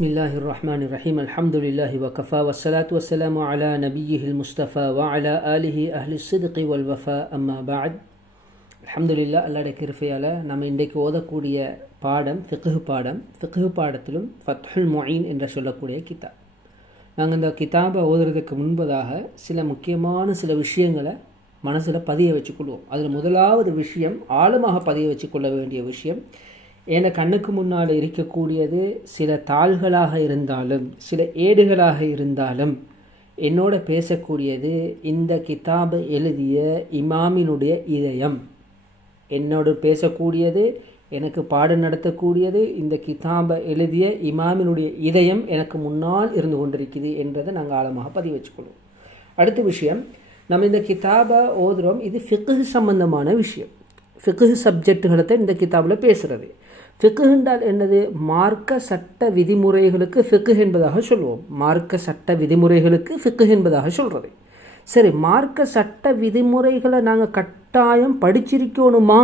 பிஸ்மில்லாஹிர் ரஹ்மானிர் ரஹீம் அல்ஹம்துலில்லாஹி வகஃபா வஸ்ஸலாத்து வஸ்ஸலாமு அலா நபிய்யிஹில் முஸ்தஃபா வ அலா ஆலிஹி அஹ்லிஸ் ஸித்கி வல் வஃபா அம்மா பஅத். அல்ஹம்துலில்லாஹ், அல்லாஹ்வுடைய கிருபையால் நம்ம இன்றைக்கு ஓதக்கூடிய பாடம் ஃபிக்ஹ் பாடத்திலும் ஃபத்ஹுல் முஈன் என்று சொல்லக்கூடிய கிதாப். நாங்கள் இந்த கிதாபை ஓதுறதுக்கு முன்பதாக சில முக்கியமான சில விஷயங்களை மனசில் பதிய வச்சுக்கொள்வோம். அதில் முதலாவது விஷயம், ஆழமாக பதிய வச்சுக்கொள்ள வேண்டிய விஷயம், என கண்ணுக்கு முன்னால் இருக்கக்கூடியது சில தாள்களாக இருந்தாலும் சில ஏடுகளாக இருந்தாலும் என்னோட பேசக்கூடியது இந்த கிதாபை எழுதிய இமாமினுடைய இதயம். என்னோடு பேசக்கூடியது, எனக்கு பாடம் நடத்தக்கூடியது இந்த கிதாபை எழுதிய இமாமினுடைய இதயம் எனக்கு முன்னால் இருந்து கொண்டிருக்குது என்றதை நாங்கள் ஆழமாக பதிவு வச்சுக்கொள்வோம். அடுத்த விஷயம், நம்ம இந்த கிதாபை ஓதுறோம், இது ஃபிக்ஹ் சம்பந்தமான விஷயம். ஃபிக்ஹ் சப்ஜெக்டுகளை தான் இந்த கிதாபில் பேசுகிறது. ஃபிக்ஹ் என்றால் என்னது? மார்க்க சட்ட விதிமுறைகளுக்கு ஃபிக்ஹ் என்பதாக சொல்லுவோம். மார்க்க சட்ட விதிமுறைகளுக்கு ஃபிக்ஹ் என்பதாக சொல்கிறது. சரி, மார்க்க சட்ட விதிமுறைகளை நாங்கள் கட்டாயம் படிச்சிருக்கணுமா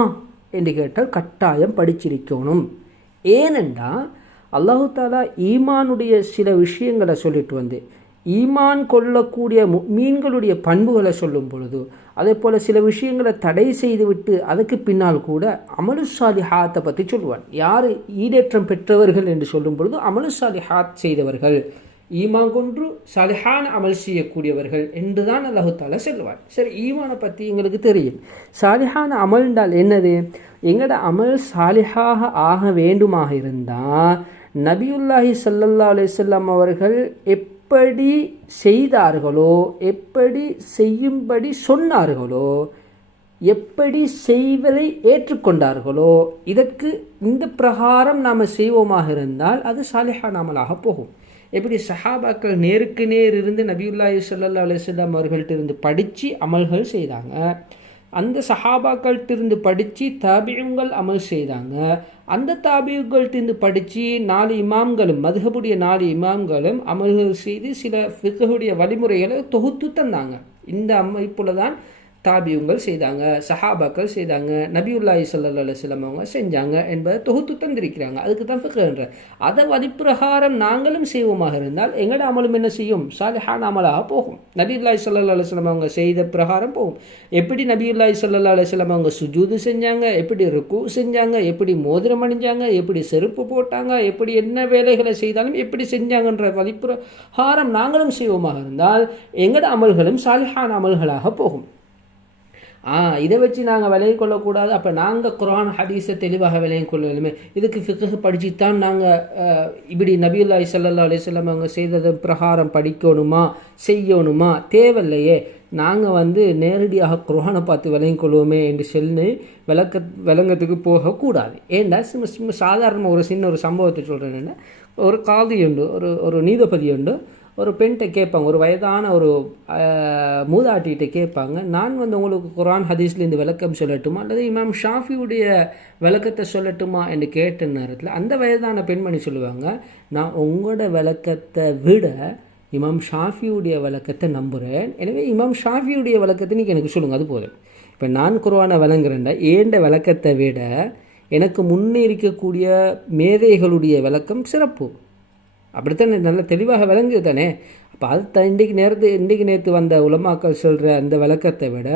என்று கேட்டால் கட்டாயம் படிச்சிருக்கணும். ஏனென்றால் அல்லாஹு தாலா ஈமானுடைய சில விஷயங்களை சொல்லிட்டு வந்து ஈமான் கொள்ளக்கூடிய மீன்களுடைய பண்புகளை சொல்லும் பொழுது, அதே போல் சில விஷயங்களை தடை செய்துவிட்டு அதுக்கு பின்னால் கூட அமலு சாலிஹாத்தை பற்றி சொல்லுவான். யார் ஈடேற்றம் பெற்றவர்கள் என்று சொல்லும் பொழுது அமலு சாலிஹாத் செய்தவர்கள், ஈமான் கொன்று சாலிஹான அமல் செய்யக்கூடியவர்கள் என்று தான் அல்லாஹு தாலா சொல்லுவான். சரி, ஈமானை பற்றி எங்களுக்கு தெரியும். சாலிஹான அமல் என்றால் என்னது? எங்களோட அமல் சாலிஹாக ஆக வேண்டுமாக இருந்தால் நபியுல்லாஹி ஸல்லல்லாஹு அலைஹி வஸல்லம் அவர்கள் எப்படி செய்தார்களோ, எப்படி செய்யும்படி சொன்னார்களோ, எப்படி செய்வதை ஏற்றுக்கொண்டார்களோ, இதற்கு இந்த பிரகாரம் நாம் செய்வோமாக இருந்தால் அது சாலிஹான அமலாக போகும். எப்படி சஹாபாக்கள் நேருக்கு நேர் இருந்து நபியுல்லாஹி ஸல்லல்லாஹு அலைஹி வஸல்லம் அவர்கள்ட்ட இருந்து படித்து அமல்கள் செய்தாங்க. அந்த சஹாபாக்கள்கிட்ட படித்து தாபியுங்கள் அமல் செய்தாங்க. அந்த தாபியுங்கள்கிட்ட படித்து 4 இமாம்களும், மதுஹபுடைய 4 இமாம்களும் அமல்கள் செய்து சில ஃபிக்ஹுடைய வழிமுறைகளை தொகுத்து தந்தாங்க. இந்த அமைப்புல தான் தாபியுங்கள் செய்தாங்க, சஹாபாக்கள் செய்தாங்க, நபியுல்லாஹி ஸல்லல்லாஹு அலைஹி வஸல்லம் அவங்க செஞ்சாங்க என்பதை தொகுத்து தந்திருக்கிறாங்க. அதுக்கு தான் ஃபிக்ஹ்ன்ற. அதை வழிப்பிரகாரம் நாங்களும் செய்வோமாக இருந்தால் எங்களோட அமலும் என்ன செய்யும்? சாலிஹான அமலாக போகும். நபியுல்லாஹி ஸல்லல்லாஹு அலைஹி வஸல்லம் அவங்க செய்த பிரகாரம் போகும். எப்படி நபியுல்லாஹி ஸல்லல்லாஹு அலைஹி வஸல்லம் அவங்க சுஜூது செஞ்சாங்க, எப்படி ருக்கு செஞ்சாங்க, எப்படி மோதிரம் அணிஞ்சாங்க, எப்படி செருப்பு போட்டாங்க, எப்படி என்ன வேலைகளை செய்தாலும் எப்படி செஞ்சாங்கன்ற வழிப்பிரகாரம் நாங்களும் செய்வோமாக இருந்தால் எங்களோட அமல்களும் சாலிஹான அமல்களாக போகும். இதை வச்சு நாங்கள் விலையை கொள்ளக்கூடாது. அப்போ நாங்கள் குர்ஆன் ஹதீஸை தெளிவாக விலையை கொள்ளலுமே, இதுக்கு ஃபிக்ஹ் படிச்சுத்தான் நாங்கள் இப்படி நபியுல்லாஹி ஸல்லல்லாஹு அலைஹி வஸல்லம் அவங்க செய்தது பிரகாரம் படிக்கணுமா செய்யணுமா? தேவையில்லையே. நாங்கள் நேரடியாக குர்ஆனை பார்த்து விலையை கொள்வோமே என்று சொல்லி விளங்கத்துக்கு போகக்கூடாது. ஏண்டா சாதாரண ஒரு சின்ன ஒரு சம்பவத்தை சொல்கிறேன்னா, ஒரு காதி உண்டு, ஒரு நீதிபதி உண்டு, ஒரு பெண்கிட்ட கேட்பாங்க, ஒரு வயதான ஒரு மூதாட்டிகிட்ட கேட்பாங்க, நான் உங்களுக்கு குர்ஆன் ஹதீஸ்லேருந்து விளக்கம் சொல்லட்டுமா அல்லது இமாம் ஷாஃபியுடைய விளக்கத்தை சொல்லட்டுமா என்று கேட்ட நேரத்தில் அந்த வயதான பெண்மணி சொல்லுவாங்க, நான் உங்களோட விளக்கத்தை விட இமாம் ஷாஃபியுடைய விளக்கத்தை நம்புகிறேன். எனவே இமாம் ஷாஃபியுடைய விளக்கத்தை நீங்கள் எனக்கு சொல்லுங்கள், அது போதும். இப்போ நான் குர்ஆனை விளங்குறேன்டா, ஏண்ட விளக்கத்தை விட எனக்கு முன்னே இருக்கக்கூடிய மேதைகளுடைய விளக்கம் சிறப்பு. அப்படித்தான் நல்ல தெளிவாக விளங்குது தானே. அப்போ அது இன்றைக்கு நேற்று வந்த உலமாக்கள் சொல்கிற அந்த விளக்கத்தை விட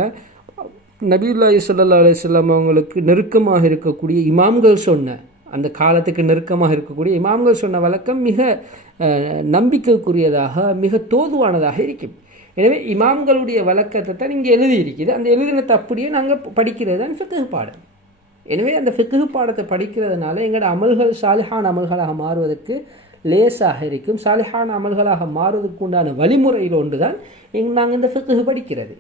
நபியுல்லாஹி ஸல்லல்லாஹு அலைஹி வஸல்லம் அவங்களுக்கு நெருக்கமாக இருக்கக்கூடிய இமாம்கள் சொன்ன, அந்த காலத்துக்கு நெருக்கமாக இருக்கக்கூடிய இமாம்கள் சொன்ன விளக்கம் மிக நம்பிக்கைக்குரியதாக, மிக தோதுவானதாக இருக்கும். எனவே இமாம்களுடைய விளக்கத்தை தான் இங்கே எழுதியிருக்குது. அந்த எழுதினத்தை அப்படியே நாங்கள் படிக்கிறது தான் ஃபிக்ஹ் பாடம். எனவே அந்த ஃபிக்ஹ் பாடத்தை படிக்கிறதுனால எங்களோட அமல்கள் சாலிஹான அமல்களாக மாறுவதற்கு லேசாக இருக்கும். சாலிஹான அமல்களாக மாறுவதற்கு உண்டான வழிமுறையில் ஒன்று தான் நாங்கள் இந்த ஃபிக்ஹ் படிக்கிறது.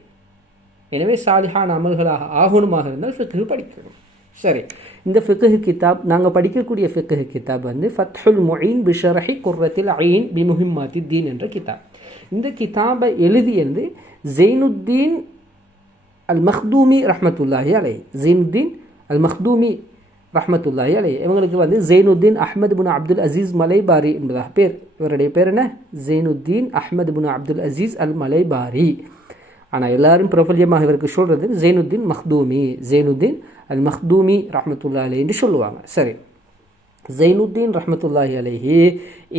எனவே சாலிஹான அமல்களாக ஆகணுமாக இருந்தால் ஃபிக்ஹ் படிக்கணும். சரி, இந்த ஃபிக்ஹ் கிதாப் நாங்கள் படிக்கக்கூடிய ஃபிக்ஹ் கிதாப் ஃபத்ஹுல் முஈன் பிஷரஹி குர்ரத்தில் ஐன் பி முஹிம்மாத்தி தீன் என்ற கிதாப். இந்த கிதாபை எழுதியது ஜெய்னுத்தீன் அல் மக்தூமி ரஹ்மத்துல்லாஹி அலைஹி. ஜெய்னுத்தீன் அல் மக்தூமி ரஹ்மத்துல்லாஹி அலைஹி. இவங்களுக்கு ஜெய்னுத்தீன் அஹ்மத் பின் அப்துல் அசீஸ் மலைபாரி என்பதாக பேர். இவருடைய பேர் என்ன? ஜெய்னுத்தீன் அஹ்மத் பின் அப்துல் அசீஸ் அல் மலைபாரி. ஆனால் எல்லாரும் பிரபல்யமாக இவருக்கு சொல்கிறது ஜெய்னுத்தீன் மக்தூமி, ஜெய்னுத்தீன் அல் மக்தூமி ரஹ்மத்துல்லாஹி அலைஹி என்று சொல்லுவாங்க. சரி, ஜைனுத்தீன் ரஹ்மத்துல்லாஹி அலைஹி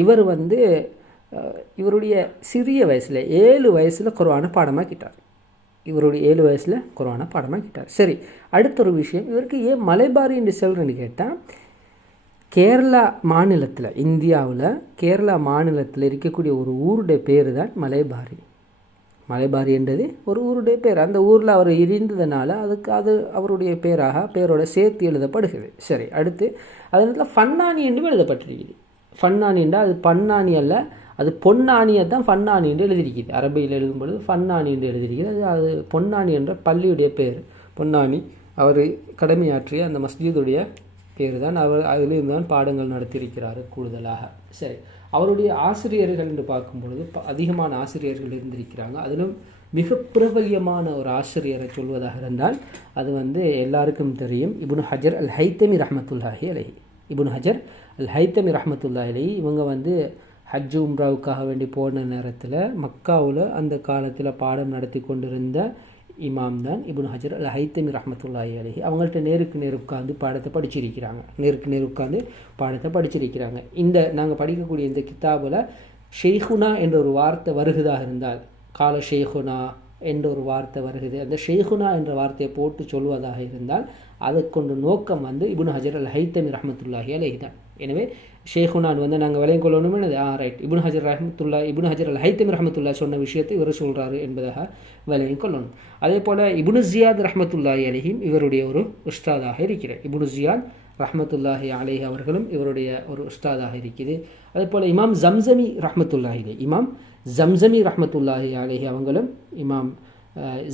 இவர் வந்து இவருடைய சிறிய வயசில் 7 வயசில் குர்ஆனை பாடமாக்கிட்டார். இவருடைய 7 வயசில் குர்ஆனை பாடமாக்கிட்டார். சரி, அடுத்த ஒரு விஷயம், இவருக்கு ஏன் மலைபாரி என்று சொல்கிறேன்னு கேட்டால், கேரளா மாநிலத்தில், இந்தியாவில் கேரளா மாநிலத்தில் இருக்கக்கூடிய ஒரு ஊருடைய பேர் தான் மலைபாரி. மலைபாரி என்றது ஒரு ஊருடைய பேர். அந்த ஊரில் அவர் இருந்ததுனால அது அவருடைய பேரோட சேர்த்து எழுதப்படுகிறது. சரி, அடுத்து அதே நேரத்தில் ஃபன்னானி என்றும் எழுதப்பட்டிருக்குது. ஃபன்னானி என்றால் அது பன்னானி அல்ல, அது பொன்னானியை தான் ஃபன்னானி என்று எழுதியிருக்குது. அரபியில் எழுதும்பொழுது ஃபன்னானி என்று எழுதியிருக்கிறது. அது பொன்னானி என்ற பள்ளியுடைய பேர். பொன்னானி அவர் கடமையாற்றிய அந்த மஸ்ஜிதுடைய பேர் தான். அவர் அதிலிருந்து தான் பாடங்கள் நடத்தியிருக்கிறார் கூடுதலாக. சரி, அவருடைய ஆசிரியர்கள் என்று பார்க்கும் பொழுது அதிகமான ஆசிரியர்கள் இருந்திருக்கிறாங்க. அதிலும் மிக பிரபல்யமான ஒரு ஆசிரியரை சொல்வதாக இருந்தால் அது வந்து எல்லாருக்கும் தெரியும், இப்னு ஹஜர் அல் ஹைத்தமி ரஹ்மத்துல்லாஹி அலைஹி. இப்னு ஹஜர் அல் ஹைத்தமி ரஹ்மத்துல்லாஹி அலைஹி இவங்க வந்து ஹஜ் உம்ராவுக்காக வேண்டி போன நேரத்தில் மக்காவில் அந்த காலத்தில் பாடம் நடத்தி கொண்டிருந்த இமாம் தான் இப்னு ஹஜர் அல் ஹைத்தமி ரஹ்மத்துல்லாஹி அலைஹி. அவங்கள்ட்ட நேருக்கு நேர் உட்காந்து பாடத்தை படிச்சிருக்கிறாங்க. இந்த நாங்கள் படிக்கக்கூடிய இந்த கிதாபில் ஷெய்ஹுனா என்ற ஒரு வார்த்தை வருகிறதாக இருந்தால், கால ஷெய்ஹுனா என்ற ஒரு வார்த்தை வருகிறது, அந்த ஷெய்ஹுனா என்ற வார்த்தையை போட்டு சொல்வதாக இருந்தால் அதை கொண்டு நோக்கம் வந்து இப்னு ஹஜர் அல் ஹைத்தமி ரஹ்மத்துல்லாஹி அலைஹி தான். எனவே ஷேகுனான் வந்து நாங்கள் விளையும் கொள்ளணுமே, ரைட், இப்னு ஹஜர் அல் ஹைத்தமி ரஹ்மத்துல்லாஹி சொன்ன விஷயத்தை இவர் சொல்கிறாரு என்பதாக விளையும் கொள்ளணும். அதே போல் இப்னு ஜியாத் ரஹ்மத்துல்லாஹி அலைஹிம் இவருடைய ஒரு உஸ்தாதாக இருக்கிறார். இப்னு ஜியாத் ரஹ்மத்துல்லாஹி அலைஹி அவர்களும் இவருடைய ஒரு உஸ்தாதாக இருக்குது. அதே போல் இமாம் ஜம்சமி ரஹ்மத்துல்லாஹி அலைஹி அவங்களும் இமாம்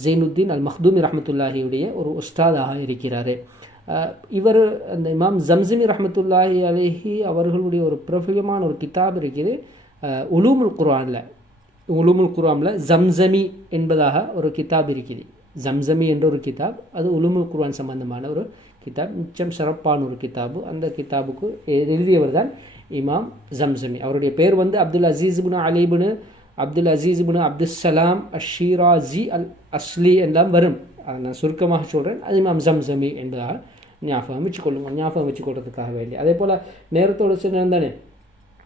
ஜைனுத்தீன் அல் மக்தூமி ரஹ்மத்துல்லாஹியுடைய ஒரு உஸ்தாதாக இருக்கிறார். இவர் அந்த இமாம் ஜம்சமி ரஹ்மத்துல்லாஹி அலைஹி அவர்களுடைய ஒரு பிரபலமான ஒரு கிதாப் இருக்குது உலூமுல் குர்ஆனில் ஜம்சமி என்பதாக ஒரு கிதாப் இருக்குது. ஜம்சமி என்ற ஒரு கிதாப், அது உலூமுல் குர்ஆன் சம்பந்தமான ஒரு கிதாப், மிச்சம் சிறப்பான ஒரு கிதாபு. அந்த கிதாபுக்கு எழுதியவர் தான் இமாம் ஜம்சமி. அவருடைய பேர் வந்து அப்துல் அசீஸ் இப்னு அப்துஸ்ஸலாம் அஷீராஜி அல் அஸ்லி எல்லாம் வரும். நான் சுருக்கமாக சொல்கிறேன், அது இமாம் ஜம்சமி என்பதாக ஞாபகம் வச்சுக்கொள்றதுக்காக வேண்டி. அதே போல் நேரத்தோடு சொன்னானே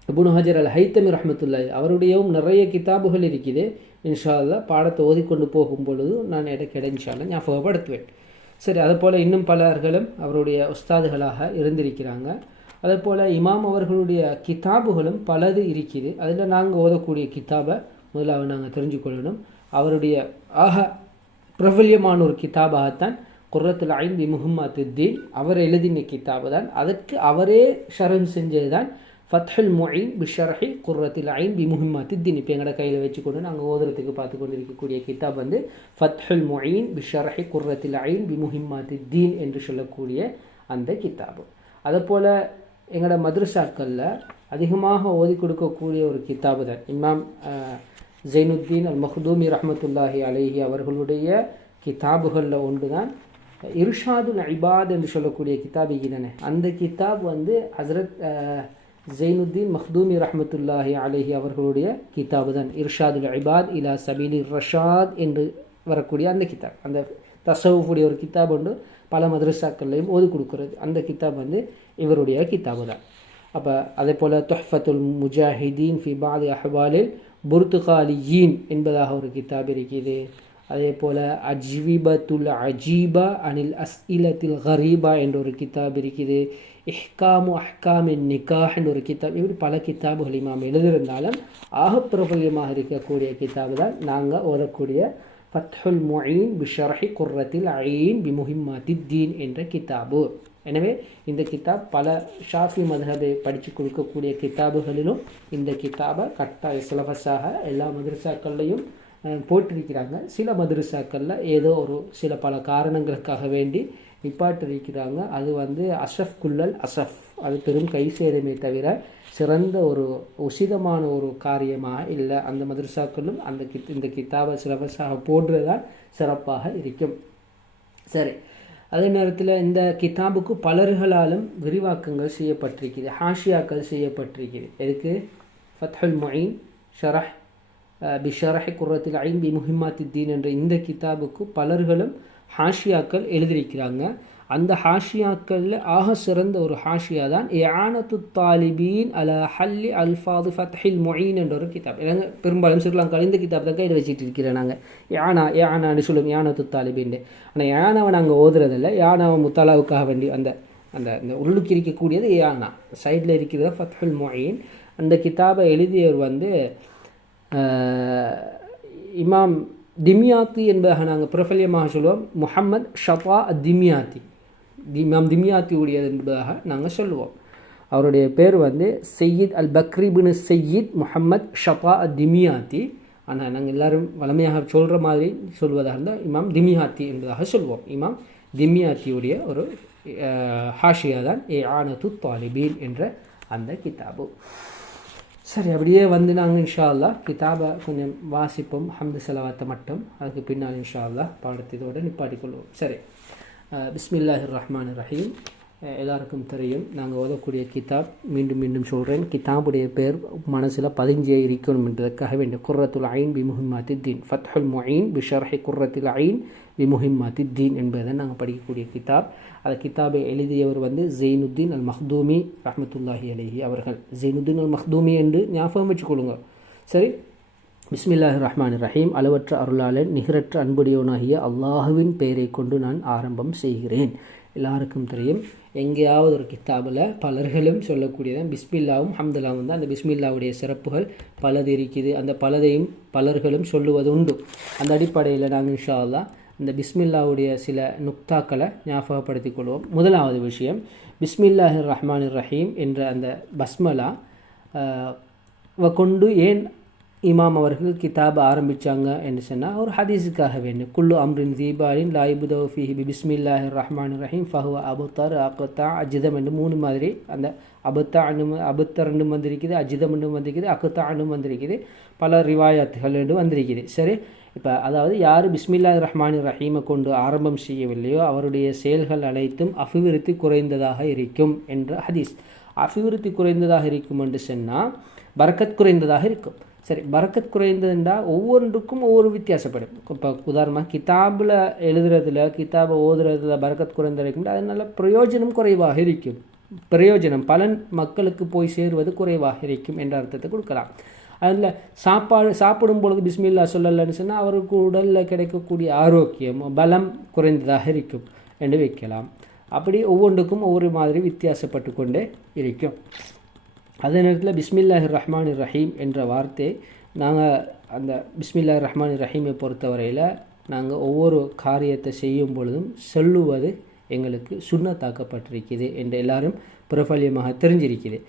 இப்னு ஹஜர் அல் ஹைத்தமி ரஹ்மத்துல்லாஹி அவருடையவும் நிறைய கிதாபுகள் இருக்குது. இன்ஷா அல்லாஹ் பாடத்தை ஓதிக்கொண்டு போகும் பொழுது நான் இடைக்கிட இன்ஷா அல்லாஹ் ஞாபகப்படுத்துவேன். சரி, அதே போல் இன்னும் பலர்களும் அவருடைய உஸ்தாதுகளாக இருந்திருக்கிறாங்க. அதே போல் இமாம் அவர்களுடைய கிதாபுகளும் பலது இருக்குது. அதில் நாங்கள் ஓதக்கூடிய கிதாபை முதலாவது நாங்கள் தெரிஞ்சுக்கொள்ளணும். அவருடைய பிரபல்யமான ஒரு கிதாபாகத்தான் குர்ரத்துல் ஐன் பி முஹம்மத்துத்தீன் அவர் எழுதின கிதாபு தான். அதற்கு அவரே ஷரஹ் செஞ்சது தான் ஃபத்ஹுல் முஈன் பி ஷர்ஹி குர்ரத்துல் ஐன் பி முஹம்மத்துத்தீன். இப்போ எங்களோட கையில் வச்சுக்கொண்டு நாங்கள் ஓதுறதுக்கு பார்த்து கொண்டு இருக்கக்கூடிய கிதாப் வந்து ஃபத்ஹுல் முஈன் பி ஷர்ஹி குர்ரத்துல் ஐன் பி முஹம்மத்துத்தீன் என்று சொல்லக்கூடிய அந்த கிதாபு. அதுபோல் எங்களோட மദ്രஸாக்களில் அதிகமாக ஓதி கொடுக்கக்கூடிய ஒரு கிதாபு தான் இமாம் ஜைனுத்தீன் அல் மக்தூமி ரஹ்மத்துல்லாஹி அலைஹி அவர்களுடைய கிதாபுகளில் ஒன்று தான் இர்ஷாதுல் இபாத் என்று சொல்லக்கூடிய கிதாப் தானே. அந்த கிதாப் வந்து ஹஸ்ரத் ஜைனுத்தீன் மக்தூமி ரஹ்மத்துல்லாஹி அலைஹி அவர்களுடைய கிதாபு தான். இர்ஷாதுல் இபாத் இலா சபீலி ரஷாத் என்று வரக்கூடிய அந்த கிதாப், அந்த தஸவுஃபுடைய ஒரு கிதாப் ஒன்று பல மദ്രஸாக்கள்லையும் ஓதி கொடுக்குறது. அந்த கிதாப் வந்து இவருடைய கிதாபு தான். அப்போ அதே போல் துஹ்ஃபத்துல் முஜாஹிதீன் ஃபி பாதி அஹ்வாலில் புர்துகாலியீன் என்பதாக ஒரு கிதாப் இருக்குது. அதே போல் அஜ்விபத்துல் அஜீபா அனில் அஸ்இலத்தில் கரீபா என்ற ஒரு கிதாப் இருக்குது. இஹ்காமு அஹ்காமின் நிக்காஹ் என்ற ஒரு கிதாப். இப்படி பல கிதாபுகள் இமாம் எழுதியிருந்தாலும் ஆக பிரபல்யமாக இருக்கக்கூடிய கிதாபு தான் நாங்கள் ஓதக்கூடிய ஃபத்ஹுல் முஈன் பி ஷர்ஹி குர்ரத்தில் ஐன் பி முஹம்மத்துத்தீன் என்ற கிதாபு. எனவே இந்த கிதாப் பல ஷாஃபி மத்ஹபை படித்து கொடுக்கக்கூடிய கிதாபுகளிலும் இந்த கிதாபை கட்டாய சிலபஸாக எல்லா மദ്രஸாக்கள்லையும் போட்டிருக்கிறாங்க. சில மദ്രஸாக்களில் ஏதோ ஒரு சில பல காரணங்களுக்காக வேண்டி நிப்பாட்டிருக்கிறாங்க. அது வந்து அசஃப் குல்லல் அசஃப், அது பெரும் கை சேதமே தவிர சிறந்த ஒரு உசிதமான ஒரு காரியமாக இல்லை. அந்த மദ്രஸாக்களும் இந்த கிதாபை சிலபஸாக போடுறதால் சிறப்பாக இருக்கும். சரி, அதே நேரத்தில் இந்த கிதாபுக்கு பலர்களாலும் விரிவாக்கங்கள் செய்யப்பட்டிருக்குது, ஹாஷியாக்கள் செய்யப்பட்டிருக்குது. எதுக்கு? ஃபத்ஹுல் முஈன் ஷரஹ் பி ஷர்ஹி குர்ரத்துல் ஐன் பி முஹம்மத்துத்தீன் என்ற இந்த கிதாபுக்கு பலர்களும் ஹாஷியாக்கள் எழுதியிருக்கிறாங்க. அந்த ஹாஷியாக்களில் ஆக சிறந்த ஒரு ஹாஷியா தான் இஆனத்து தாலிபீன் அலா ஹல்லி அல்ஃபாது ஃபத்ஹில் முஈன் என்ற ஒரு கிதாப். இல்லைங்க பெரும்பாலும் ஸ்ரீலங்காவில் இந்த கிதாப் தான் கையில் வச்சுட்டு இருக்கிறேன். நாங்கள் யானான்னு சொல்லுவோம், இஆனத்து தாலிபீன். ஆனால் யானாவை நாங்கள் ஓதுறதில்லை. யானாவை முத்தாலாவுக்காக வேண்டி அந்த அந்த அந்த உள்ளுக்கு இருக்கக்கூடியது யானா, சைடில் இருக்கிறது ஃபத்ஹுல் முஈன். அந்த கிதாபை எழுதியவர் வந்து இமாம் திமியாத்தி என்பதாக நாங்கள் பிரபல்யமாக சொல்லுவோம். முஹம்மத் ஷஃபா திமியாத்தி, இமாம் திமியாத்தி உடையது என்பதாக நாங்கள் சொல்லுவோம். அவருடைய பேர் வந்து சையீத் அல் பக்ரி பின் சையீத் முஹம்மத் ஷஃபா திமியாத்தி. ஆனால் நாங்கள் எல்லோரும் வளமையாக சொல்கிற மாதிரி சொல்வதாக இருந்தால் இமாம் திமியாத்தி என்பதாக சொல்வோம். இமாம் திமியாத்தியுடைய ஒரு ஹாஷியா தான் இஆனத்து தாலிபீன் என்ற அந்த கிதாபு. சரி, அப்படியே வந்து நாங்கள் இன்ஷா அல்லாஹ் கிதாபை கொஞ்சம் வாசிப்போம், ஹம்து செலவாத்தை மட்டும். அதுக்கு பின்னால் இன்ஷா அல்லாஹ் பாடத்தோடு நிப்பாட்டிக்கொள்வோம். சரி, பிஸ்மில்லாஹிர் ரஹ்மானிர் ரஹீம். எல்லாருக்கும் தெரியும், நாங்கள் ஓதக்கூடிய கிதாப், மீண்டும் மீண்டும் சொல்கிறேன், கிதாபுடைய பேர் மனசில் பதிஞ்சே இருக்கணும் என்றதுக்காக வேண்டிய குர்ரத்துல் ஐன் பி முஹிம்மாத்தி தீன், ஃபத்ஹுல் முஈன் பி ஷர்ஹி குர்ரத்துல் ஐன் பி முஹிம்மாத்தி தீன் என்பதை நாங்கள் படிக்கக்கூடிய கிதாப். அந்த கிதாபை எழுதியவர் வந்து ஜெயினுத்தீன் அல் மஹ்தூமி ரஹ்மத்துல்லாஹி அலைஹி அவர்கள். ஜெயினுத்தீன் அல் மஹ்தூமி என்று ஞாபகம் வச்சுக்கொள்ளுங்க. சரி, பிஸ்மில்லாஹிர் ரஹ்மானிர் ரஹீம். அளவற்ற அருளாளன் நிகரற்ற அன்புடையவனாகிய அல்லாஹுவின் பெயரை கொண்டு நான் ஆரம்பம் செய்கிறேன். எல்லாருக்கும் தெரியும், எங்கேயாவது ஒரு கித்தாபில் பலர்களும் சொல்லக்கூடியதான் பிஸ்மில்லாவும் ஹம்துல்லாவும் தான். அந்த பிஸ்மில்லாவுடைய சிறப்புகள் பலது இருக்குது. அந்த பலதையும் பலர்களும் சொல்லுவது உண்டு. அந்த அடிப்படையில் நாங்கள் இன்ஷா அல்லாஹ் இந்த பிஸ்மில்லாவுடைய சில நுக்தாக்களை ஞாபகப்படுத்திக் கொள்வோம். முதலாவது விஷயம், பிஸ்மில்லாஹிர் ரஹ்மானிர் ரஹீம் என்ற அந்த பஸ்மலா கொண்டு ஏன் இமாம் அவர்கள் கிதாப் ஆரம்பித்தாங்க என்று சொன்னால், ஒரு ஹதீஸுக்காக வேண்டும். குல்லு அம்ரின் தீபாலின் லாயிபுதவ் ஃபீஹி பி பிஸ்மில்லாஹிர் ரஹ்மானிர் ரஹீம் ஃபஹுவ அபுத்தர் அக்தா அஜிதம் என்று 3 மாதிரி அந்த அபுத்தர் என்று வந்திருக்குது, அஜிதம் என்று வந்திருக்குது, அக்தா என்று வந்திருக்குது, பல ரிவாயத்துகள் என்று வந்திருக்குது. சரி, இப்போ அதாவது யார் பிஸ்மில்லாஹிர் ரஹ்மானிர் ரஹீமை கொண்டு ஆரம்பம் செய்யவில்லையோ அவருடைய செயல்கள் அனைத்தும் அபிவிருத்தி குறைந்ததாக இருக்கும் என்ற ஹதீஸ். அபிவிருத்தி குறைந்ததாக இருக்கும் என்று சொன்னால் பரக்கத் குறைந்ததாக இருக்கும். சரி, பரக்கத் குறைந்ததுண்டா ஒவ்வொன்றுக்கும் ஒவ்வொரு வித்தியாசப்படும். இப்போ உதாரணமாக கிதாபில் எழுதுறதுல, கிதாபை ஓதுறதுல பரக்கத் குறைந்த இருக்கும், அதனால பிரயோஜனம் குறைவாக இருக்கும். பிரயோஜனம் பலன் மக்களுக்கு போய் சேருவது குறைவாக இருக்கும் என்ற அர்த்தத்தை கொடுக்கலாம். அதில் சாப்பிடும் பொழுது பிஸ்மில்லா சொல்லலைன்னு சொன்னால் அவருக்கு உடலில் கிடைக்கக்கூடிய ஆரோக்கியம் பலம் குறைந்ததாக இருக்கும் என்று வைக்கலாம். அப்படி ஒவ்வொன்றுக்கும் ஒவ்வொரு மாதிரி வித்தியாசப்பட்டு கொண்டே இருக்கும். அதே நேரத்தில் பிஸ்மில்லாஹிர் ரஹ்மானிர் ரஹீம் என்ற வார்த்தை நாங்கள் அந்த பிஸ்மில்லாஹிர் ரஹ்மானிர் ரஹீமை பொறுத்தவரையில் நாங்கள் ஒவ்வொரு காரியத்தை செய்யும் பொழுதும் சொல்லுவது எங்களுக்கு சுன்னத்தாக்கப்பட்டிருக்குது என்று எல்லாரும் பிரபல்யமாக தெரிஞ்சிருக்குது.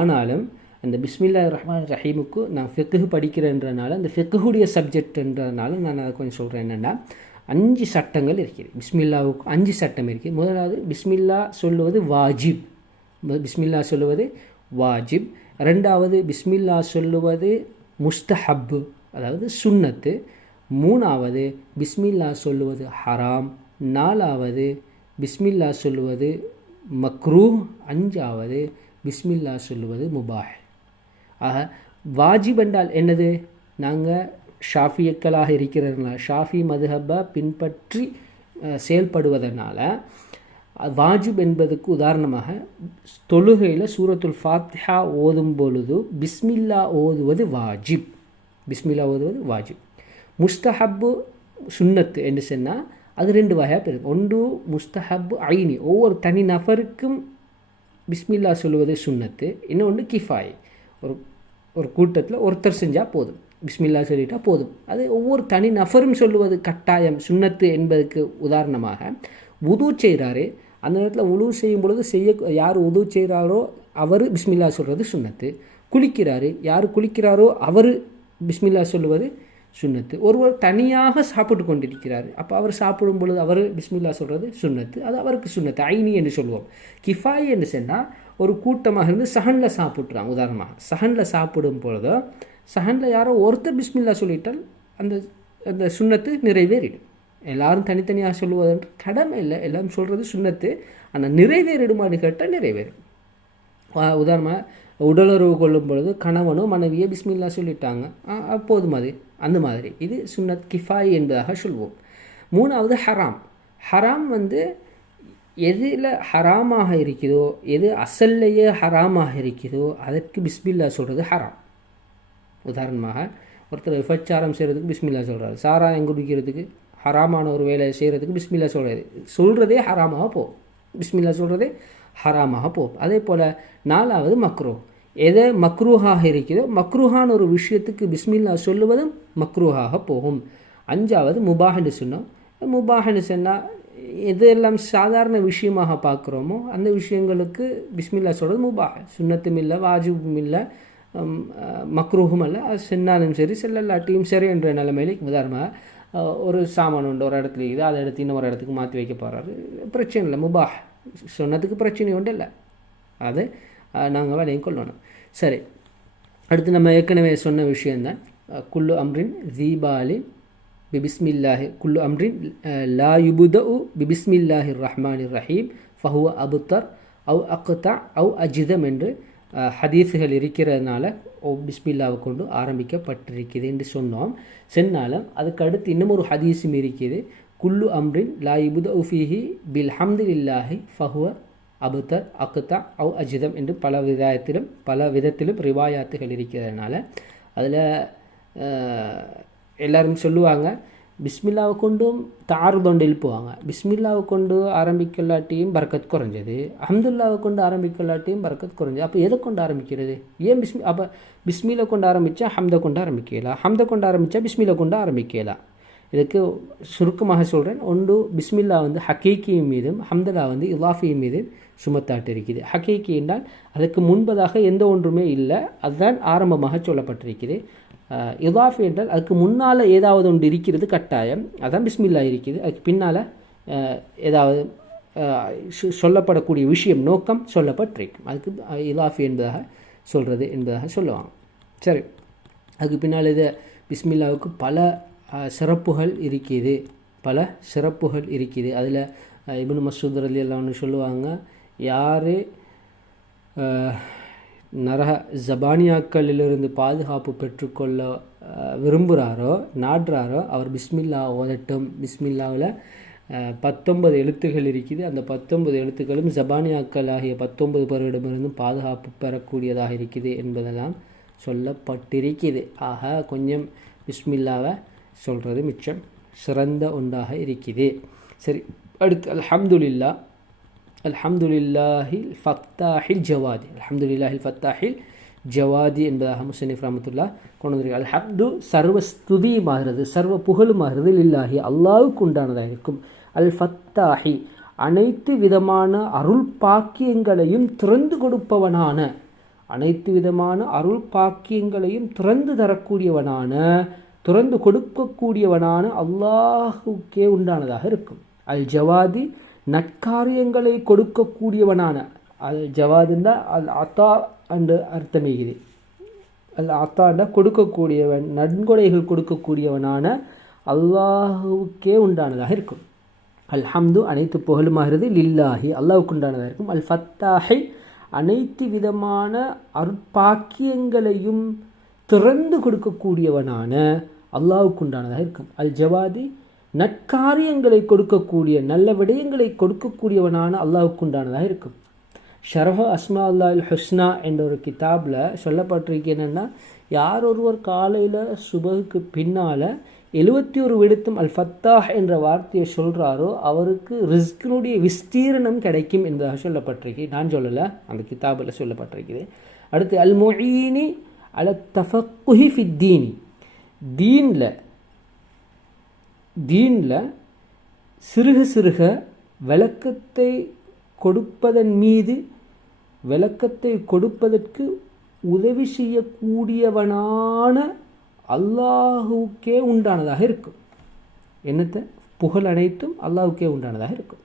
ஆனாலும் அந்த பிஸ்மில்லாஹிர் ரஹ்மானிர் ரஹீமுக்கு நான் ஃபிக்ஹ் படிக்கிறேன்றனால, அந்த ஃபிக்ஹுடைய சப்ஜெக்ட்ன்றதுனால நான் அதை கொஞ்சம் சொல்கிறேன். என்னென்னா 5 சட்டங்கள் இருக்குது. பிஸ்மில்லாவுக்கு 5 சட்டம் இருக்குது. முதலாவது, பிஸ்மில்லா சொல்லுவது வாஜிப். பிஸ்மில்லா சொல்லுவது வாஜிப். ரெண்டாவது, பிஸ்மில்லா சொல்லுவது முஸ்தஹப்பு, அதாவது சுன்னத்து. மூணாவது, பிஸ்மில்லா சொல்லுவது ஹராம். நாலாவது, பிஸ்மில்லா சொல்லுவது மக்ரூஹ். அஞ்சாவது, பிஸ்மில்லா சொல்லுவது முபாஹ். ஆக வாஜிப் என்றால் என்னது? நாங்கள் ஷாஃபியக்களாக இருக்கிறதுனால, ஷாஃபி மதுஹப்பை பின்பற்றி செயல்படுவதனால வாஜிப் என்பதுக்கு உதாரணமாக தொழுகையில் சூரத்துல் ஃபாத்திஹா ஓதும் பொழுது பிஸ்மில்லா ஓதுவது வாஜிப். பிஸ்மில்லா ஓதுவது வாஜிப். முஸ்தஹப்பு சுன்னத்து என்று சொன்னால் அது 2 வகையாக பெறுது. ஒன்று முஸ்தஹப்பு ஐனி, ஒவ்வொரு தனி நபருக்கும் பிஸ்மில்லா சொல்லுவது சுன்னத்து. இன்னொன்று கிஃபாய், ஒரு கூட்டத்தில் ஒருத்தர் செஞ்சால் போதும், பிஸ்மில்லா சொல்லிட்டால் போதும். அது ஒவ்வொரு தனி நபரும் சொல்லுவது கட்டாயம் சுன்னத்து என்பதுக்கு உதாரணமாக, உது செய்கிறாரு, அந்த நேரத்தில் உது செய்யும் பொழுது யார் உது செய்கிறாரோ அவர் பிஸ்மில்லா சொல்கிறது சுன்னத்து. குளிக்கிறாரு, யார் குளிக்கிறாரோ அவர் பிஸ்மில்லா சொல்லுவது சுன்னத்து. ஒருவர் தனியாக சாப்பிட்டு கொண்டிருக்கிறார், அப்போ அவர் சாப்பிடும் பொழுது அவர் பிஸ்மில்லா சொல்கிறது சுன்னத்து, அது அவருக்கு சுன்னத்து ஐனி என்று சொல்லுவோம். கிஃபாய் என்று சொன்னால் ஒரு கூட்டமாக இருந்து சஹனில் சாப்பிட்றாங்க. உதாரணமாக சஹனில் சாப்பிடும் பொழுதோ சஹனில் யாரோ ஒருத்தர் பிஸ்மில்லா சொல்லிட்டால் அந்த அந்த சுன்னத்து நிறைவேறிடும். எல்லாரும் தனித்தனியாக சொல்லுவதென்று கடமை இல்லை, எல்லாரும் சொல்கிறது சுன்னத்து. ஆனால் நிறைவேறிடுமான்னு கேட்டால் நிறைவேறும். உதாரணமாக உடலுறவு கொள்ளும் பொழுது கணவனும் மனைவியை பிஸ்மில்லா சொல்லிட்டாங்க, அப்போதும் அது அந்த மாதிரி இது சுன்னத் கிஃபாய் என்பதாக சொல்வோம். மூணாவது ஹராம். ஹராம் எதில் ஹராமாக இருக்குதோ, எது அசல்லையே ஹராமாக இருக்குதோ அதற்கு பிஸ்மில்லா சொல்கிறது ஹராம். உதாரணமாக ஒருத்தர் விபச்சாரம் செய்கிறதுக்கு பிஸ்மில்லா சொல்கிறார், சாராயம் குடிக்கிறதுக்கு ஹராமான ஒரு வேலையை செய்கிறதுக்கு பிஸ்மில்லா சொல்கிறதே ஹராமாக போகும். பிஸ்மில்லா சொல்கிறதே ஹராமாக போகும். அதே போல் 4வது மக்ரூ. எதை மக்ரூஹாக இருக்கிறதோ மக்ரூஹான ஒரு விஷயத்துக்கு பிஸ்மில்லா சொல்லுவதும் மக்ரூஹாக போகும். 5வது முபாஹ்னு சொன்னோம். முபாஹ்னு சொன்னால் எதெல்லாம் சாதாரண விஷயமாக பார்க்குறோமோ அந்த விஷயங்களுக்கு பிஸ்மில்லா சொல்கிறது முபாஹ். சுன்னத்தும் இல்லை, வாஜிபும் இல்லை, மக்ரூஹும் இல்லை. அது சென்னாலும் சரி செல்லல்லாட்டியும் சரி என்ற நிலைமையில உதாரணமாக ஒரு சாமான் உண்டு, ஒரு இடத்துல இருக்குது, அதை எடுத்து இன்னொரு இடத்துக்கு மாற்றி வைக்க போகிறாரு, பிரச்சனை இல்லை, முபாஹ். சொன்னதுக்கு பிரச்சனை உண்டு இல்லை, அது நாங்கள் வேலையும் கொள்ளணும். சரி, அடுத்து நம்ம ஏற்கனவே சொன்ன விஷயந்தான் குல்லு அம்ரின் தீபாலின் பிபிஸ்மில்லாஹி குல்லு அம்ரின் லா யுபுதஉ பிபிஸ்மில்லாஹிர் ரஹ்மானிர் ரஹீம் ஃபஹுவ அபுத்தர் அவ் அக்தா அவ் அஜிதம் என்று ஹதீஸுகள் இருக்கிறதுனால பிஸ்மில்லாவை கொண்டு ஆரம்பிக்கப்பட்டிருக்குது என்று சொன்னோம். சொன்னாலும் அதுக்கு அடுத்து இன்னும் ஒரு ஹதீஸும் இருக்குது. குல்லு அம்ரின் லா யுபுதஉ ஃபீஹி பில் ஹம்துலில்லாஹி ஃபஹுவ அபுத்தர் அக்தா அவ் அஜிதம் என்று பல விதத்திலும் ரிவாயாத்துகள் இருக்கிறதுனால அதில் எல்லாரும் சொல்லுவாங்க பிஸ்மில்லாவை கொண்டும் தாறுதொண்டு எழுப்புவாங்க. பிஸ்மில்லாவை கொண்டு ஆரம்பிக்கலாட்டியும் பரக்கத் குறைஞ்சது, அஹம்துல்லாவை கொண்டு ஆரம்பிக்கலாட்டியும் பரக்கத் குறைஞ்சது. அப்போ எதை கொண்டு ஆரம்பிக்கிறது? ஏன் அப்போ பிஸ்மில்லை கொண்டு ஆரம்பித்தா ஹம்தை கொண்டு ஆரம்பிக்கலாம், ஹம்தை கொண்டு ஆரம்பித்தா பிஸ்மில்லை கொண்டு ஆரம்பிக்கலாம். இதுக்கு சுருக்கமாக சொல்கிறேன். ஒன்று பிஸ்மில்லா ஹக்கீக்கியின் மீதும் ஹம்துல்லா இலாஃபியின் மீதும் சுமத்தாட்டு இருக்குது. ஹக்கீக்கி என்றால் அதுக்கு முன்பதாக எந்த ஒன்றுமே இல்லை, அதுதான் ஆரம்பமாக சொல்லப்பட்டிருக்குது. இதாஃபி என்றால் அதுக்கு முன்னால் ஏதாவது ஒன்று இருக்கிறது கட்டாயம், அதான் பிஸ்மில்லா இருக்குது. அதுக்கு பின்னால் ஏதாவது சொல்லப்படக்கூடிய விஷயம் நோக்கம் சொல்லப்பட்டிருக்கும், அதுக்கு இதாஃபி என்பதாக சொல்கிறது என்பதாக சொல்லுவாங்க. சரி, அதுக்கு பின்னால் இது பிஸ்மில்லாவுக்கு பல சிறப்புகள் இருக்குது, அதில் இப்னு மஸ்ஊத் ரலியல்லாஹு அன்ஹு சொல்லுவாங்க, யார் நரக ஜபானியாக்களிலிருந்து பாதுகாப்பு பெற்றுக்கொள்ள விரும்புகிறாரோ நாடுறாரோ அவர் பிஸ்மில்லா ஓதட்டும். பிஸ்மில்லாவில் 19 எழுத்துக்கள் இருக்குது. அந்த 19 எழுத்துக்களும் ஜபானியாக்கள் ஆகிய 19 பேரிடமிருந்தும் பாதுகாப்பு பெறக்கூடியதாக இருக்குது என்பதெல்லாம் சொல்லப்பட்டிருக்குது. ஆக கொஞ்சம் பிஸ்மில்லாவை சொல்கிறது மிச்சம் சிறந்த ஒன்றாக இருக்குது. சரி, அடுத்து அல்ஹம்துலில்லாஹ் அல்ஹம்துலில்லாஹில் ஃபத்தாஹில் ஜவாதி, அல்ஹம்துலில்லாஹில் ஃபத்தாஹில் ஜவாதி என்பதாக முஸன்னிஃப் ரஹ்மத்துல்லாஹ் கொண்டு வந்திருக்கிறார். அல்ஹம்து சர்வ ஸ்துதியுமாகிறது, சர்வ புகழுமாகிறது லில்லாஹி அல்லாஹ்வுக்கு உண்டானதாக இருக்கும். அல் ஃபத்தாஹி அனைத்து விதமான அருள் பாக்கியங்களையும் திறந்து கொடுப்பவனான, அனைத்து விதமான அருள் பாக்கியங்களையும் திறந்து தரக்கூடியவனான, திறந்து கொடுக்கக்கூடியவனான அல்லாஹுக்கே உண்டானதாக இருக்கும். அல் ஜவாதி நற்காரியங்களை கொடுக்கக்கூடியவனான, அல் ஜவாதுன்னா அல் அத்தா என்று அர்த்தமிகுது. அல் அத்தாண்டா கொடுக்கக்கூடியவன், நன்கொடைகள் கொடுக்கக்கூடியவனான அல்லாஹுக்கே உண்டானதாக இருக்கும். அல்ஹம்து அனைத்து புகழுமாகிறது லில்லாஹி அல்லாஹுக்கு உண்டானதாக இருக்கும். அல் ஃபத்தாஹி அனைத்து விதமான அருட்பாக்கியங்களையும் திறந்து கொடுக்கக்கூடியவனான அல்லாஹுக்கு உண்டானதாக இருக்கும். அல் ஜவாதி நற்காரியங்களை கொடுக்கக்கூடிய, நல்ல விடயங்களை கொடுக்கக்கூடியவனான அல்லாஹுக்கு உண்டானதாக இருக்கும். ஷரஹ அஸ்மா அல்லாஹில் ஹுஸ்னா என்ற ஒரு கிதாபில் சொல்லப்பட்டிருக்கு என்னென்னா, யார் ஒருவர் காலையில் சுபகுக்கு பின்னால் 71 விடுத்தும் அல் ஃபத்தாஹ் என்ற வார்த்தையை சொல்கிறாரோ அவருக்கு ரிஸ்கினுடைய விஸ்தீரணம் கிடைக்கும் என்பதாக சொல்லப்பட்டிருக்கு. நான் சொல்லலை, அந்த கிதாபில் சொல்லப்பட்டிருக்குது. அடுத்து அல் முஈனி அல தஃபக்குஹி ஃபித்தீனி, தீனில் சிறுக சிறுக விளக்கத்தை கொடுப்பதன் மீது, விளக்கத்தை கொடுப்பதற்கு உதவி செய்யக்கூடியவனான அல்லாஹுக்கே உண்டானதாக இருக்கும். என்னத்தை? புகழ் அனைத்தும் அல்லாஹுக்கே உண்டானதாக இருக்கும்.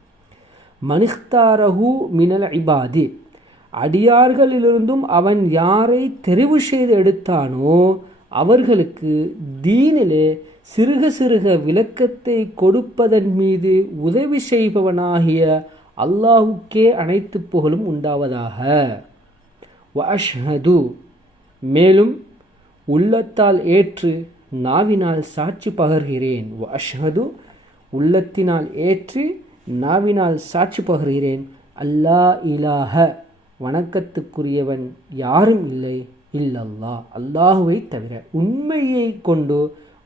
மனிஹ்தாரஹு மினல் இபாதி, அடியார்களிலிருந்தும் அவன் யாரை தெரிவு செய்து எடுத்தானோ அவர்களுக்கு தீனிலே சிறுக சிறுக விளக்கத்தை கொடுப்பதன் மீது உதவி செய்பவனாகிய அல்லாஹுக்கே அனைத்து புகழும் உண்டாவதாக. வஅஷ்ஹது, மேலும் உள்ளத்தால் ஏற்று நாவினால் சாட்சி பகர்கிறேன். வஅஷ்ஹது உள்ளத்தினால் ஏற்று நாவினால் சாட்சி பகர்கிறேன், அல்லா இலாஹ வணக்கத்துக்குரியவன் யாரும் இல்லை இல்லல்லாஹ் அல்லாஹுவை தவிர, உண்மையை கொண்டு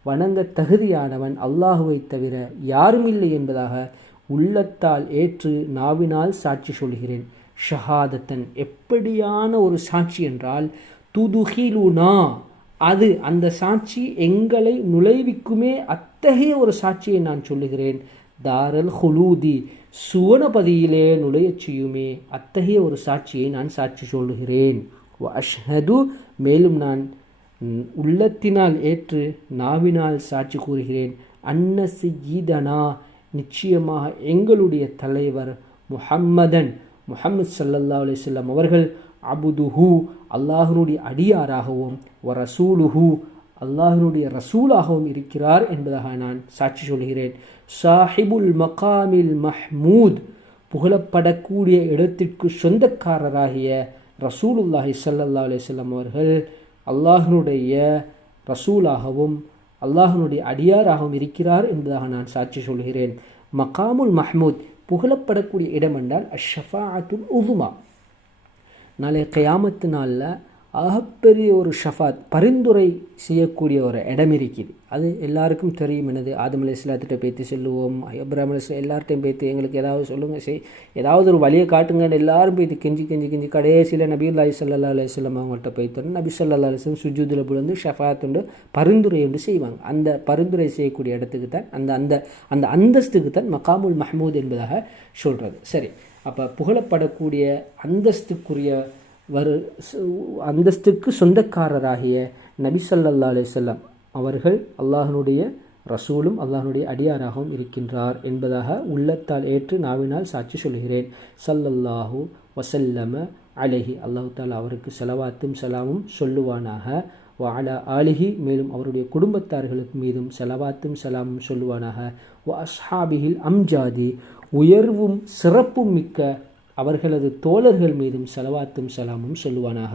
வணங்க தகுதியானவன் அல்லாஹுவை தவிர யாரும் இல்லை என்பதாக உள்ளத்தால் ஏற்று நாவினால் சாட்சி சொல்கிறேன். ஷஹாதத்தன் எப்படியான ஒரு சாட்சி என்றால், துதுஹிலுனா அது அந்த சாட்சி எங்களை நுழைவிக்குமே, அத்தகைய ஒரு சாட்சியை நான் சொல்லுகிறேன். தாரல் ஹுலூதி சுவனபதியிலே நுழையச் செய்யுமே, அத்தகைய ஒரு சாட்சியை நான் சாட்சி சொல்லுகிறேன். அஷ்ஹது மேலும் நான் உள்ளத்தினால் ஏற்று நாவினால் சாட்சி கூறுகிறேன். அன்ன சய்யிதனா நிச்சயமாக எங்களுடைய தலைவர் முஹம்மதன் முஹம்மது ஸல்லல்லாஹு அலைஹி வஸல்லம் அவர்கள் அபுதுஹு அல்லாஹ்வுடைய அடியாராகவும் வ ரசூலுஹு அல்லாஹ்வுடைய ரசூலாகவும் இருக்கிறார் என்பதாக நான் சாட்சி சொல்கிறேன். சாஹிபுல் மகாமில் மஹ்மூத் புகழப்படக்கூடிய இடத்திற்கு சொந்தக்காரராகிய ரசூலுல்லாஹி ஸல்லல்லாஹு அலைஹி வஸல்லம் அவர்கள் அல்லாஹ்வுடைய ரசூலாகவும் அல்லாஹ்வுடைய அடியாராகவும் இருக்கிறார் என்பதாக நான் சாட்சி சொல்கிறேன். மகாமுல் மஹ்மூத் புகழப்படக்கூடிய இடம் என்றால் அஷ்ஷஃபாஅத்துல் உதுமா. நாளை கியாமத்து நாளில் ஆகப்பெரிய ஒரு ஷஃபாத் பரிந்துரை செய்யக்கூடிய ஒரு இடம் இருக்குது. அது எல்லாருக்கும் தெரியும். என்னது, ஆதம் அலைஹிஸ்ஸலாத்திட்ட பேத்து சொல்லுவோம், இப்ராஹிம் அலைஹிஸ்ஸலாம் எல்லார்ட்டையும் பேத்து எங்களுக்கு ஏதாவது சொல்லுங்கள், ஏதாவது ஒரு வழியை காட்டுங்கன்னு எல்லாரும் பேத்து கெஞ்சி கடைசியில் நபியுல்லாஹி ஸல்லல்லாஹு அலைஹி வஸல்லம் அவங்கள்ட்ட போய்த்தோன்னு நபி ஸல்லல்லாஹு அலைஹி வஸல்லம் சுஜூதில் விழுந்து ஷஃபாத் உண்டு பரிந்துரை உண்டு செய்வாங்க. அந்த பரிந்துரை செய்யக்கூடிய இடத்துக்கு தான் அந்த அந்தஸ்துக்கு தான் மகாமுல் மஹ்மூத் என்பதாக சொல்கிறது. சரி, அப்போ புகழப்படக்கூடிய அந்தஸ்துக்கு சொந்தக்காரராகிய நபி ஸல்லல்லாஹு அலைஹி வஸல்லம் அவர்கள் அல்லாஹ்வுடைய ரசூலும் அல்லாஹ்வுடைய அடியாராகவும் இருக்கின்றார் என்பதாக உள்ளத்தால் ஏற்று நாவினால் சாட்சி சொல்கிறேன். ஸல்லல்லாஹு வஸல்லம அலைஹி அல்லாஹ் தஆலா அவருக்கு ஸலவாத்தும் சலாமும் சொல்லுவானாக. வ அலா ஆலிஹி மேலும் அவருடைய குடும்பத்தார்களுக்கு மீதும் ஸலவாத்தும் சலாமும் சொல்லுவானாக. வ அஸ்ஹாபிஹில் அம்ஜாதி உயர்வும் சிறப்பும் மிக்க அவர்களது தோழர்கள் மீதும் ஸலவாத்தும் சலாமும் சொல்லுவானாக.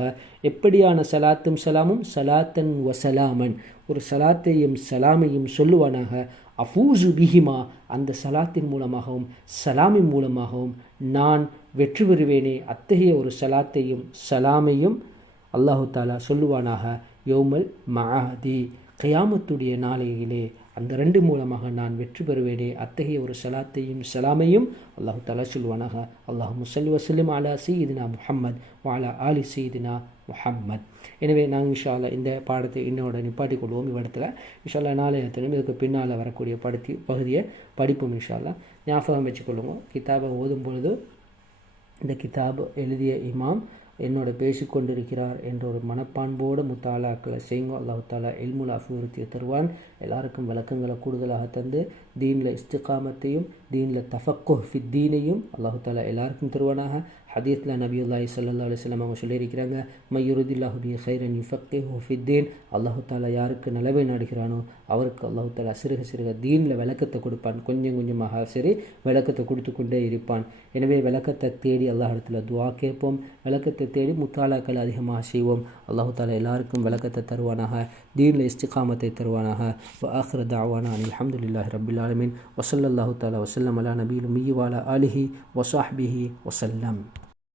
எப்படியான ஸலாத்தும் சலாமும்? ஸலாத்தன் வசலாமன் ஒரு ஸலாத்தையும் சலாமையும் சொல்லுவானாக. அஃபூசு பிஹிமா அந்த ஸலாத்தின் மூலமாகவும் சலாமின் மூலமாகவும் நான் வெற்றி பெறுவேனே, அத்தகைய ஒரு ஸலாத்தையும் சலாமையும் அல்லாஹு தாலா சொல்லுவானாக. யௌமல் மஅதி கியாமத்துடைய நாளையிலே அந்த ரெண்டு மூலமாக நான் வெற்றி பெறுவேனே, அத்தகைய ஒரு ஸலாத்தையும் சலாமையும் அல்லாஹு தஆலா சொல்வானாக. அல்லாஹும்ம ஸல்லி வஸல்லிம் அலா சய்யிதினா முஹம்மத் வ அலா ஆலி சய்யிதினா முஹம்மத். எனவே நாங்கள் இன்ஷா அல்லாஹ் இந்த பாடத்தை இன்னோட நிப்பாட்டிக் கொள்வோம். இவ்விடத்தில் இன்ஷா அல்லாஹ் நாளைய தினம் இதுக்கு பின்னால் வரக்கூடிய பகுதியை படிப்போம். இன்ஷா அல்லாஹ் ஞாபகம் வச்சுக்கொள்ளுங்க. கிதாபை ஓதும் பொழுது இந்த கிதாப் எழுதிய இமாம் என்னோட பேசிக்கொண்டிருக்கிறார் என்ற ஒரு மனப்பான்போடு முத்தாலாக்களை செய்யுங்க. அல்லாஹ் தாலா இல்முல் அபிவிருத்தியை தருவான். எல்லாருக்கும் விளக்கங்களை கூடுதலாக தந்து தீனில் இஸ்திகாமத்தையும் தீனில் தஃபக்குஹ் ஃபி தீனையும் அல்லாஹ் தாலா எல்லாருக்கும் தருவானாக. ஹதீஸில் நபியுல்லாஹி ஸல்லல்லாஹு அலைஹி வஸல்லம் அவங்க சொல்லியிருக்கிறாங்க, மய்யுரிதில்லாஹு பிஹி கைரன் யுஃபக்கிஹு ஃபி தீன். அல்லாஹ் தாலா யாருக்கு நலவை நாடுகிறானோ அவருக்கு அல்லாஹ் தாலா சிறுக தீனில் விளக்கத்தை கொடுப்பான். கொஞ்சம் கொஞ்சமாக சரி விளக்கத்தை கொடுத்து கொண்டே இருப்பான். எனவே விளக்கத்தை தேடி அல்லாஹ் இடத்துல துஆ கேட்போம். விளக்கத்தை தேடி முத்தாலாக்கள் அதிகமாக செய்வோம். அல்லாஹ் தாலா எல்லாருக்கும் விளக்கத்தை தருவானாக, தீனில் இஸ்திகாமத்தை தருவானாக. வ ஆகிரு தஅவானா அனில் ஹம்துலில்லாஹி ரப்பில் ஆலமீன். வ ஸல்லல்லாஹு தஆலா வ ஸல்லம் அலா நபியில் உம்மி வ அலா ஆலிஹி வ ஸஹ்பிஹி வ ஸல்லம்.